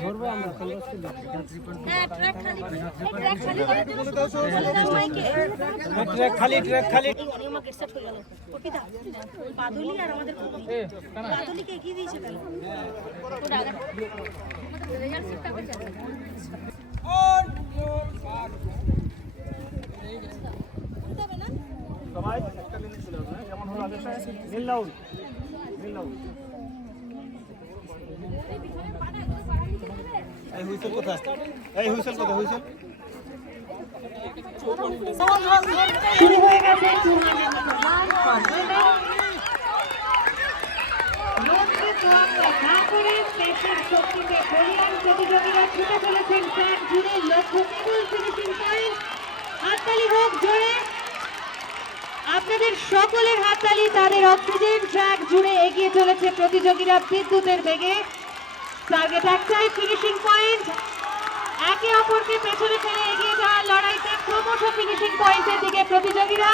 ধরবো আমরা ট্র্যাক খালি ট্র্যাক খালি বাদলি আর আমাদের বাদলিকে এগিয়ে দিয়েছে কেন? সবাই একটা লিমিট ছিল না, যেমন হলো আগে নীল লাউড এই হুইসেল কোথায়? এই হুইসেল কোথায়? হুইসেল শুরু হয়ে গেছে টুর্নামেন্ট প্রতিযোগীরা ছুটে চলেছেন ট্র্যাক জুড়ে, লক্ষ্য কেবল ফিনিশিং পয়েন্ট। হাততালি হোক জোরে, আপনাদের সকলের হাততালি। তাদের অক্সিজেন ট্র্যাক জুড়ে এগিয়ে চলেছে প্রতিযোগীরা বিদ্যুতের বেগে। টার্গেট একটাই, ফিনিশিং পয়েন্ট। একে অপরকে পেছনে ফেলে এগিয়ে যাওয়ার লড়াইতে ক্রমশ ফিনিশিং পয়েন্টের দিকে প্রতিযোগীরা।